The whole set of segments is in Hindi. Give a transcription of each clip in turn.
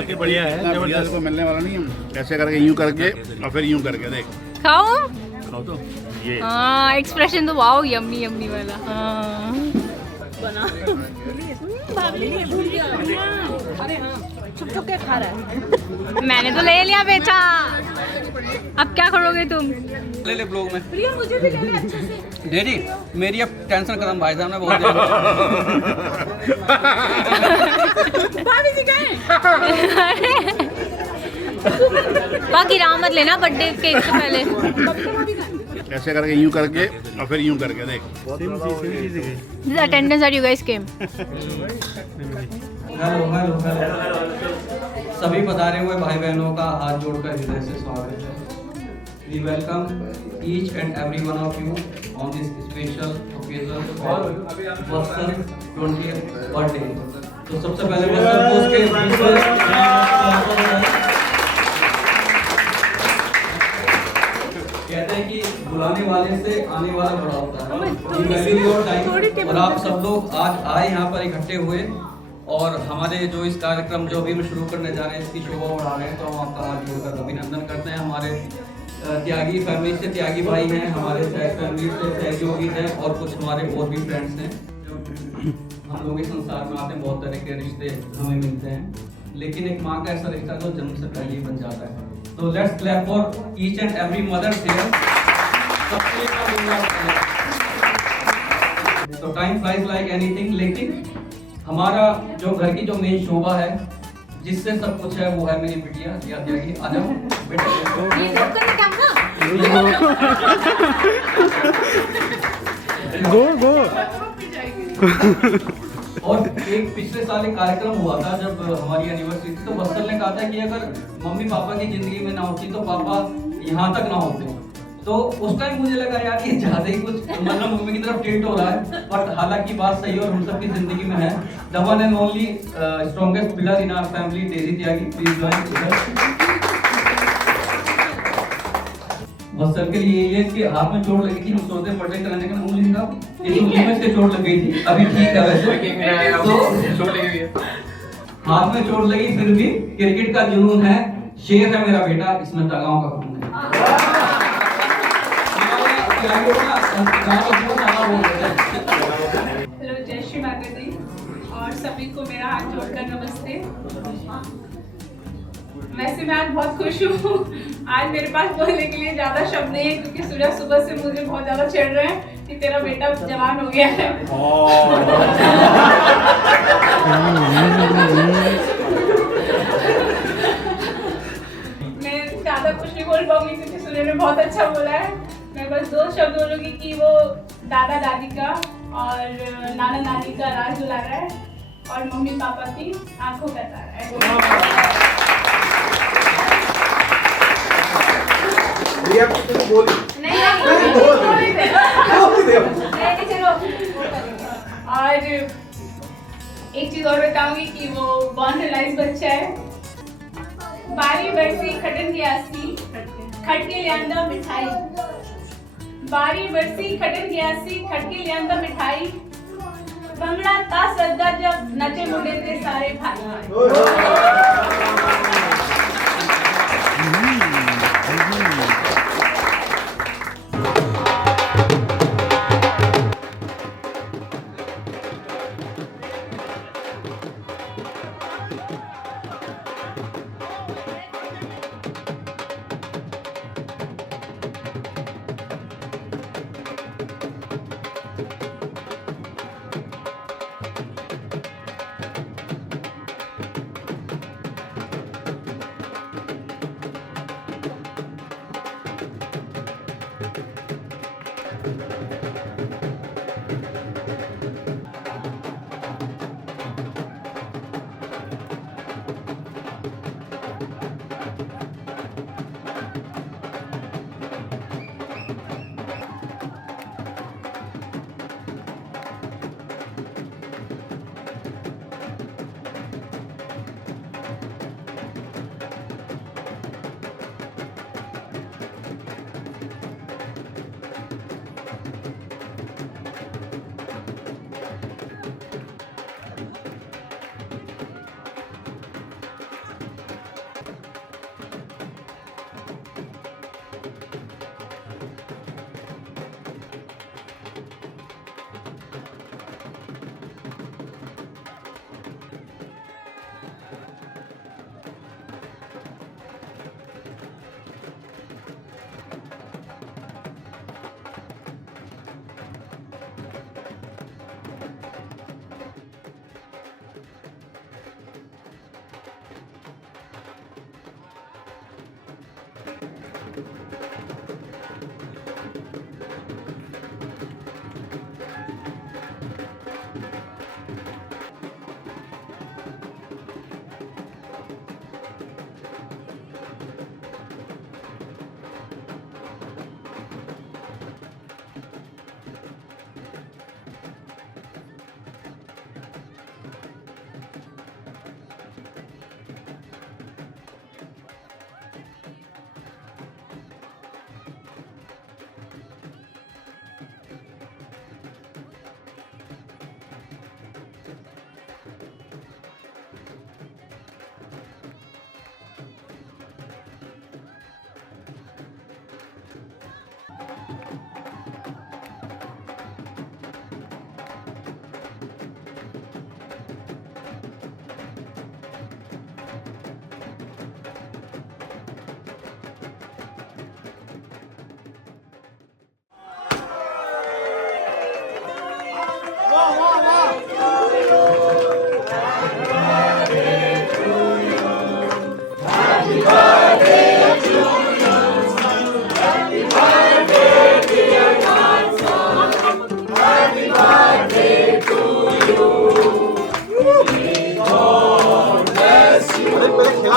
बहुत ही बढ़िया है, जबरदस्त को मिलने वाला नहीं है। ऐसे करके यूं करके और फिर यूं करके देख। खाओ। खाओ तो ये हाँ एक्सप्रेशन तो वाओ, यम्मी यम्मी वाला। हाँ बना अरे हाँ छुप छुप के खा रहा है। मैंने तो ले लिया बेटा, अब क्या करोगे तुम? ले ले ब्लॉग में प्रिया मुझे भी ले ले अच्छे से। डेडी मेरी अब टेंशन खत्म भाई साहब ने बहुत भाभी जी गए। बाकी रामत लेना बर्थडे केक से पहले। ऐसे करके यूं करके और फिर यूं करके देख। This attendance that you guys came. Hello hello hello सभी पधारे हुए भाई बहनों का हाथ जोड़कर हृदय से स्वागत है। We welcome each and every one of you on this special occasion for Vatsal 20th birthday. तो सबसे पहले वत्सल को उसके कहते हैं कि बुलाने वाले से आने वाला बड़ा होता है। और आप सब लोग आज आए यहाँ पर इकट्ठे हुए और हमारे जो इस कार्यक्रम जो अभी हम शुरू करने जा रहे हैं इसकी शोभा बढ़ा रहे हैं, तो हम आपका हाथ जोड़कर अभिनंदन करते हैं। हमारे त्यागी फैमिली से त्यागी भाई हैं, हमारे सहज फैमिली से सहयोगी हैं और कुछ हमारे और भी फ्रेंड्स हैं। हम लोग इस संसार में आते हैं, बहुत तरह के रिश्ते हमें मिलते हैं, लेकिन एक माँ का ऐसा रिश्ता जो जन्म से पहले ही बन जाता है। तो let's clap for each and every mother here. तो टाइम फ्लाइज लाइक एनीथिंग, लेकिन हमारा जो घर की जो मेन शोभा है जिससे सब कुछ है वो है मेरी बिटिया जिया त्यागी। आ जाओ बेटा। गो गो। और एक पिछले साल एक कार्यक्रम हुआ था जब हमारी एनिवर्सरी थी, तो वत्सल ने कहा था कि अगर मम्मी पापा की जिंदगी में ना होती तो पापा यहाँ तक ना होते। तो उस टाइम मुझे लगा यार ये ज्यादा ही कुछ मतलब मम्मी की तरफ टिल्ट हो रहा है, बट हालांकि बात सही और हम सबकी जिंदगी में है। The one and only strongest pillar in our family Daisy Tyagi, please join. Vatsal के लिए ये इसके हाथ में चोट लगी थी, सोते पड़े कराने का उंगली का इस उंगली में इसके चोट लग गई थी, अभी ठीक है वैसे। तो हाथ में चोट लगी फिर भी क्रिकेट का जुनून है, शेर है मेरा बेटा, इसमें दगाओं का खून है। हेलो जय श्री माता दी और सभी को मेरा हाथ जोड़कर नमस्ते। वैसे मैं आज बहुत खुश हूँ, आज मेरे पास बोलने के लिए ज्यादा शब्द नहीं है क्योंकि सूरज सुबह से मुझे बहुत ज्यादा छेड़ रहे हैं कि तेरा बेटा जवान हो गया है। मैं ज्यादा कुछ नहीं बोल पाऊंगी क्योंकि सूर्य ने बहुत अच्छा बोला है। मैं बस दो शब्द बोलूंगी कि वो दादा दादी का और नाना नानी का राज दुला रहा है और मम्मी पापा की आंखों का तारा है। और एक चीज और बताऊंगी कि वो बॉर्न रियलाइज बच्चा है। 12 बरसी खटन की आसी खटके ले अंदा मिठाई, 12 बरसी खटन की आसी खटके ले अंदा मिठाई, भंगड़ा ता सद्दा जब नचे मुंडे थे सारे भाई।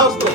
उसको।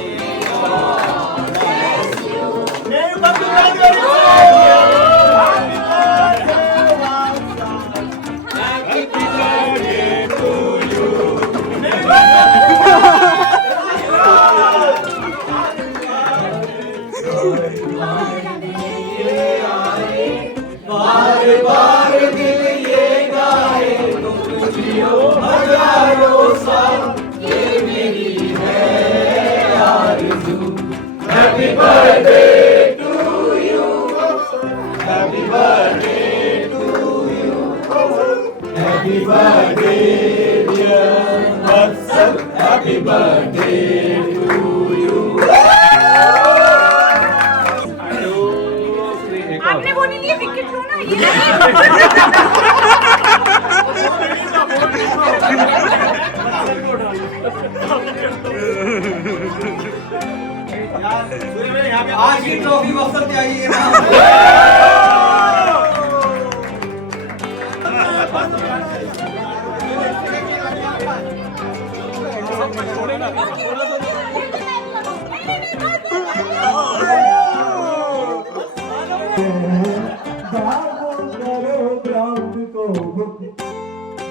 आपने वो नहीं लिया विकेट लो ना ये आज की ट्रॉफी वापस चाहिए ना।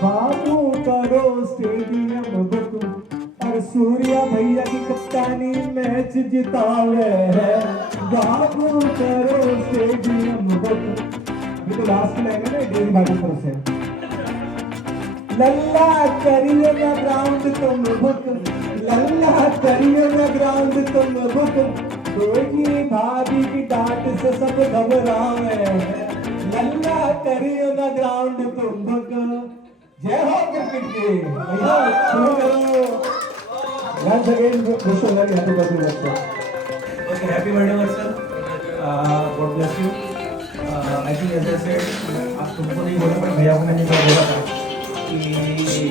बाबू करो स्टेडियम बुक और सूर्या भैया की कप्तानी मैच जितावे है। बाबू करो स्टेडियम बुक। ये तो लास्ट में आएगा ना डेली भाई की तरफ से। लल्ला करियो ना ग्राउंड तुम बुक, लल्ला करियो ना ग्राउंड तुम बुक। बेटी भाभी की डांट से सब घबराए हैं। लल्ला करियो ना ग्राउंड तुम बुक। जय हो क्रिकेट के भैया शुरू करो। once again wish you very happy birthday Vatsal. Okay, happy birthday Vatsal. God bless you. I think as I said, आप तुमको नहीं बोला पर भैया को मैंने क्या बोला था कि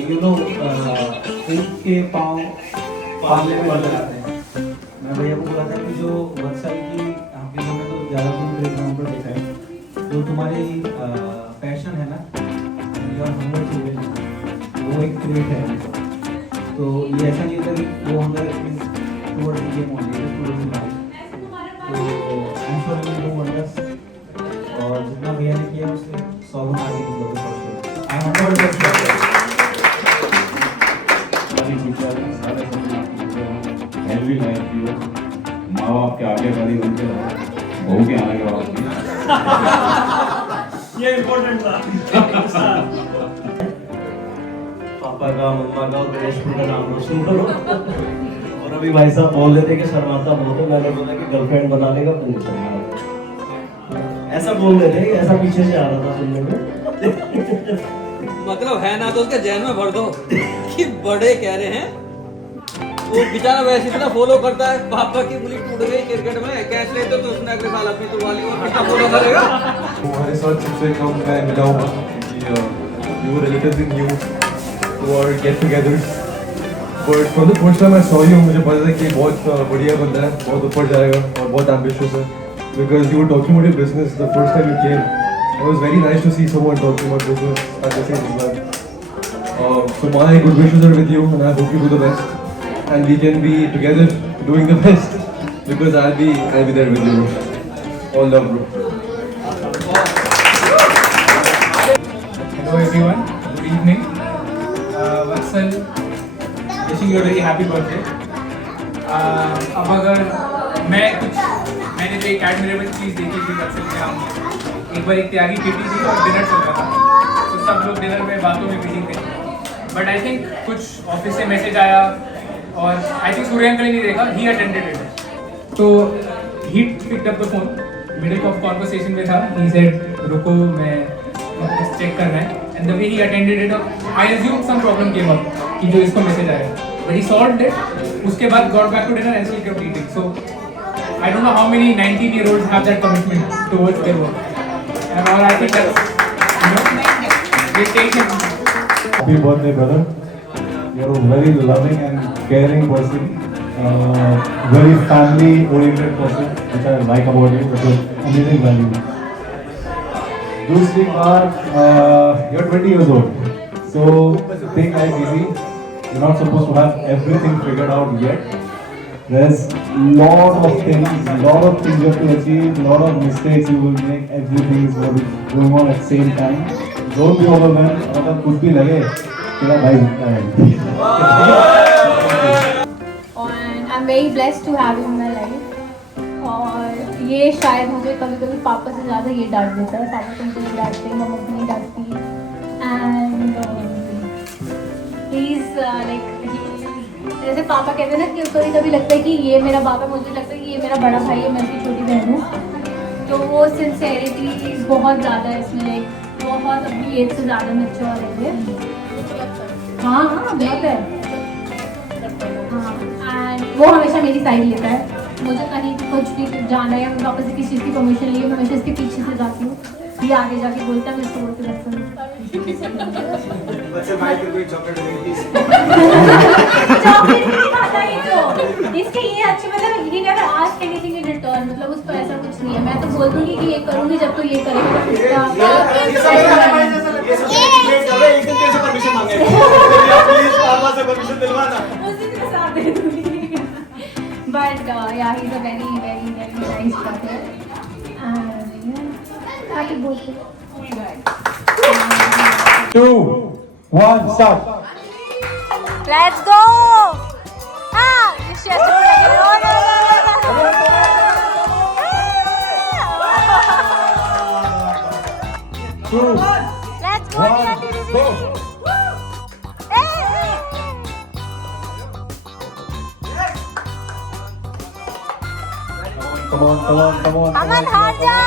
you know ऊँट के पाँव पाले में बदल आते हैं। मैं भैया को बोला था कि जो वत्सल की आपके घर में तो ज़्यादा दिन प्लेग्राउंड पर देखा है, जो तुम्हारी पैशन है ना, जो हंगर टू विन, वो एक क्रिएट है। तो ये ऐसा नहीं था कि वो hunger towards the game only, towards the life. तो I am sure you do wonders और जितना भैया ने किया उससे 100 गुना आगे की लोगों को I am not just healthy life जियो, माँ बाप के आगे वाली बनते रहो, बहू के आने के बाद ये इम्पोर्टेंट था। पापा का, मम्मा का और गणेशपुर का नाम रोशन करो। और अभी भाई साहब बोल रहे थे कि शर्माता बहुत है, मैंने बोला कि गर्लफ्रेंड बना लेगा तो नहीं शर्मा। ऐसा बोल रहे थे, ऐसा पीछे से आ रहा था सुनने में। मतलब है ना तो उसके जहन में भर दो कि बड़े कह रहे हैं। वो बेचारा वैसे इतना फॉलो करता है, पापा की उंगली टूट गई क्रिकेट में, कैच ले तो उसने अगले साल अपनी तुड़वा ली और कितना फॉलो करेगा। हमारे साथ सबसे कम मैं मिला हुआ क्योंकि you were relatively new to our get-togethers. But for the first time I saw you, मुझे पता था कि बहुत बढ़िया बंदा है, बहुत ऊपर जाएगा और बहुत ambitious है. Because you were talking about your business the first time you came. It was very nice to see someone talking about business at the same time. So my good wishes are with you, and I hope you do the best, and we can be together doing the best. Because I'll be there with you. All love, bro. Hello everyone, good evening. Vatsal, wishing you a very happy birthday. अब अगर मैंने जो एक एडमिरेबल चीज़ देखी थी वत्सल में, हम एक बार एक त्यागी किटी थी और डिनर चल रहा था, तो सब लोग डिनर में बातों में बिजी थे। बट आई थिंक कुछ ऑफिस से मैसेज आया और आई थिंक सूर्य अंकल ने नहीं देखा, ही अटेंडेड इट। तो he picked up the phone, middle of conversation में था, ही सेड रुको मैं चेक करना है, and the way he attended it, I assume some problem came up कि जो इसको मैसेज आया, बट ही सॉल्व्ड इट। उसके बाद got back to dinner and still kept eating. So I don't know how many 19-year-olds have that commitment towards their work. And all I think that's, you know, they take him. Happy birthday, brother. You're a very loving and caring person. Very family-oriented person, which I like about you. It's an amazing value. दूसरी बात, you're 20 years old. So take life easy. You're not supposed to have everything figured out yet. There's lot of things you have to achieve, lot of mistakes you will make. Everything is going on at the same time. Don't be overwhelmed. अगर कुछ भी लगे, तेरा भाई जिंदा है. And I'm very blessed to have him in my life. और ये शायद मुझे कभी-कभी पापा से ज़्यादा ये डांट देता है. पापा तो मुझे डांटते हैं, मम्मा को नहीं डांटती. And he's like जैसे पापा कहते हैं ना कि कभी लगता है कि ये मेरा बाप है, मुझे लगता है कि ये मेरा बड़ा भाई है, मैं इसकी छोटी बहन हूँ. तो वो सिंसेरिटी बहुत ज़्यादा है इसमें, लाइक बहुत अपनी एज से ज़्यादा मैच्योर है. हाँ हाँ बहुत है. हाँ एंड वो हमेशा मेरी साइड लेता है. मुझे कहीं कुछ भी जाना है या मैं वापस से किसी चीज़ की परमिशन लिए, मैं हमेशा इसके पीछे से जाती हूँ. ये आगे जाके बोलता है, मैं इसको बोलती चॉकलेट नहीं खाता ये तो. इसके ये अच्छे मतलब he never ask anything in return, मतलब उसको ऐसा कुछ नहीं है. मैं तो बोल दूँगी कि ये करूँगी जब तो ये करेगा. But yeah, he's a very nice brother. And yeah, happy birthday. 2, 1, start. Let's go. Ah, you should Two, Let's go. 1, go. Come on. अमन हार जा.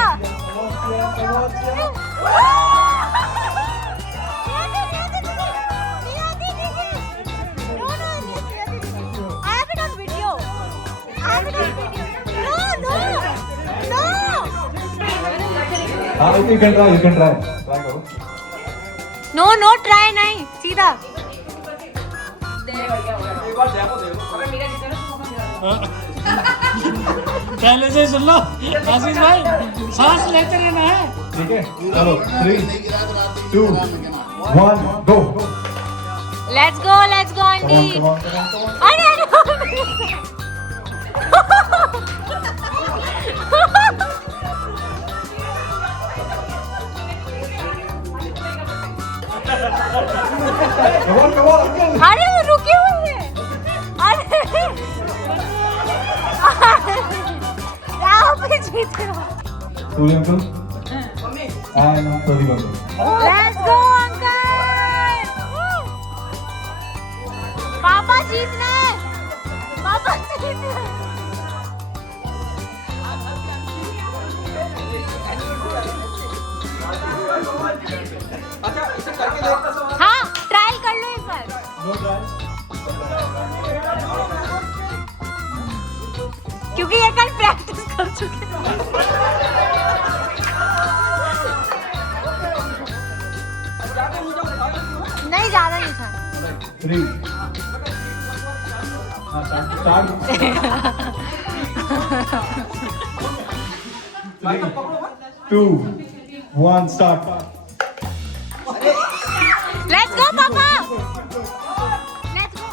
हाँ, you can try. Try करो. No, try नहीं, सीधा. पहले से सुन लो आशीष भाई, सांस लेते रहना है. ठीक है, चलो 3, 2, 1, go. Let's go, aunty. Come on. अरे Come on, uncle. अरे वो रुकी हुई है. अरे यहाँ पे जीत रहे हो. Surya uncle. And Pradeep uncle. Let's go, uncle. पापा जीतना है. पापा जीतना है. हाँ, ट्रायल कर लो एक बार. क्योंकि ये कल प्रैक्टिस कर चुके हैं. नहीं ज्यादा नहीं था. 3. Start. 2, 1, start. Let's go, पापा. Let's go.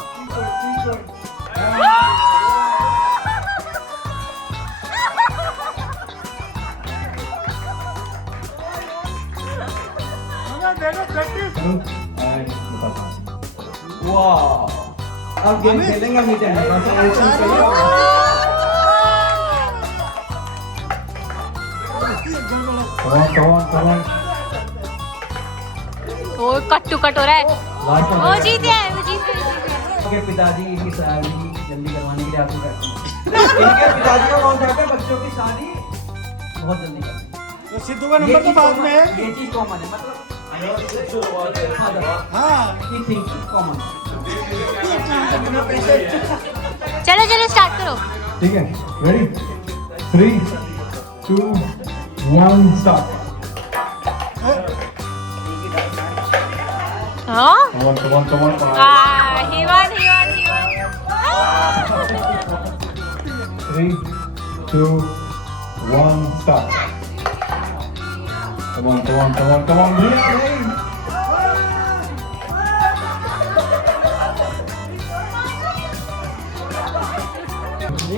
वाह, अब गेम खेलेंगे हम इधर. Come on. वो कट टू कट हो रहा है. वो जीत गए. इनके पिताजी की शादी जल्दी करवाने के लिए आपको कहते हैं. इनके पिताजी का कौन चाहते हैं बच्चों की शादी बहुत जल्दी करनी. तो सिद्धू का नंबर तो बाद में है. ये चीज कॉमन है, मतलब चलो स्टार्ट करो. ठीक है, ready? 3, 2, 1, start. हाँ? Come on. He won. 3, 2, 1, start. Come on. Really?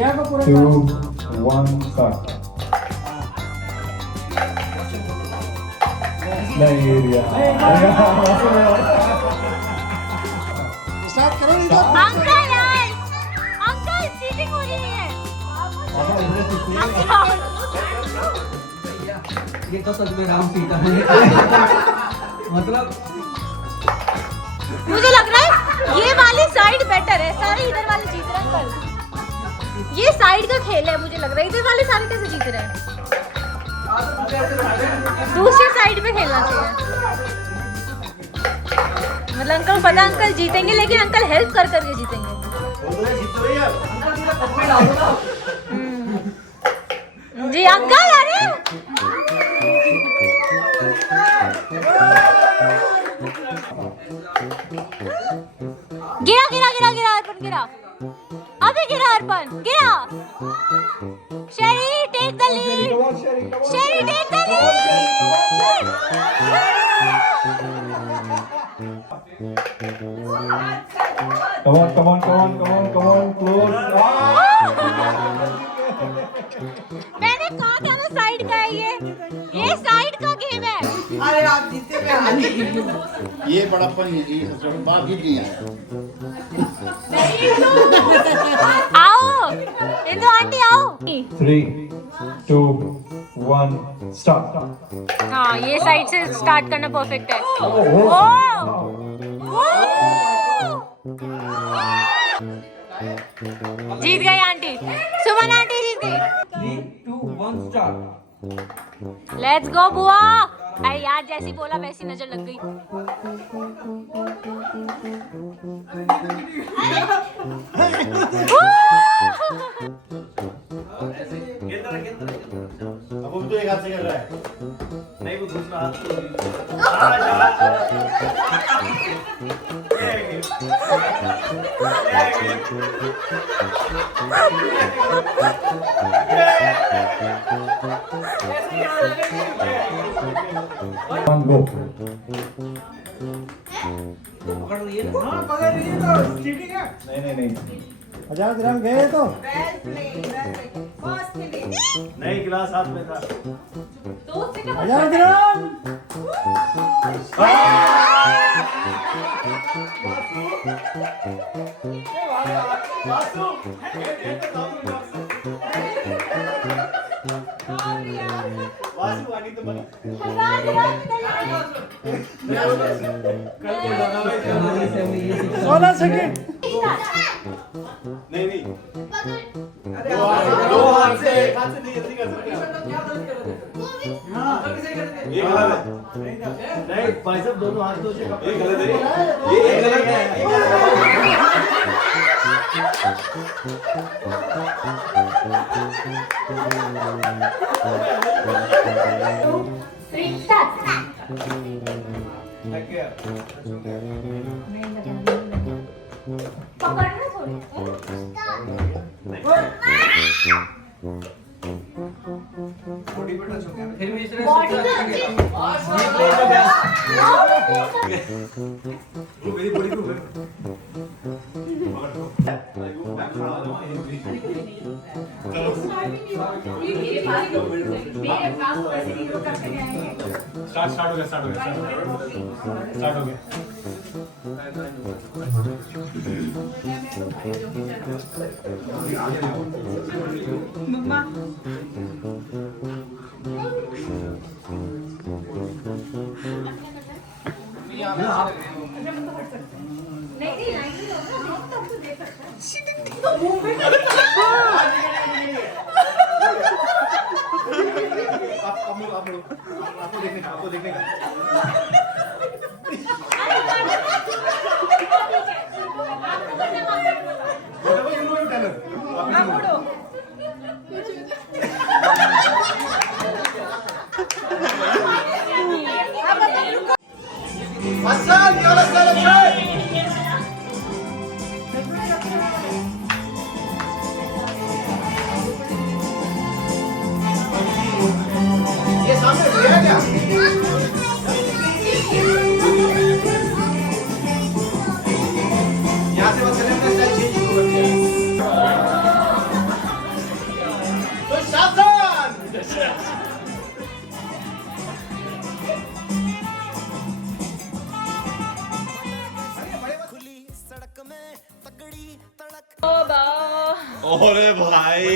2, 1, start. नहीं रिया अंकल यार, अंकल चीटिंग हो रही है। ये तो सच में राम सीता है। मतलब मुझे लग रहा है ये वाली साइड बेटर है, सारे इधर वाले जीत रहे हैं। कल ये साइड का खेल है, मुझे लग रहा है इधर वाले सारे कैसे जीत रहे हैं। दूसरी साइड में खेलना चाहिए। मतलब अंकल को पता अंकल जीतेंगे, लेकिन अंकल हेल्प कर करके जीतेंगे। जी अंकल, अरे गिरा गिरा गिरा गिरा अर्पण गिरा, अभी गिरा अर्पण गिरा। Sherry take the lead, Sherry take the lead. Come on, come on, come on, come on, come on, close. मैंने कहा था ना साइड का है ये साइड का गेम है। अरे आप जीते पे आने ये बड़प्पन है, ये बात ही नहीं है। आओ इंदु आंटी आओ। 3, 2, 1, start. हाँ ये साइड से स्टार्ट करना परफेक्ट है। जीत गई आंटी, सुमन आंटी जीत गई। 3, 2, 1 स्टार्ट। लेट्स गो बुआ। अरे यार जैसी बोला वैसी नजर लग गई। अब वो तो एक हाथ से कर रहा है। नहीं वो दूसरा हाथ से। One, go. पकड़ लिए ना? हाँ पकड़ लिए तो चीटिंग है। नहीं 50 ग्राम गए तो फर्स्ट के लिए नहीं गिलास हाथ में था। 50 ग्राम। सोलह 16 सेकंड। नहीं दो हाथ से एक हाथ से नहीं जल्दी कर सकते। ये गलत है। नहीं भाई साहब दोनों हाथ दो से ये गलत है। ये गलत है। पकड़ना थोड़ी। फिर भी इस तरह बॉडी तो वो मेरी बड़ी ग्रुप है। स्टार्ट हो गया। आपको देखने का अरे भाई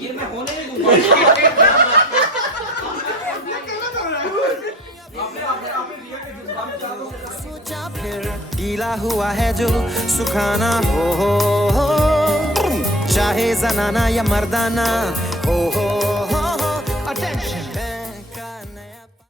ये मैं होने नहीं दूंगा। सोचा फिर गीला हुआ है जो सुखाना हो चाहे जनाना या मर्दाना हो अटेंशन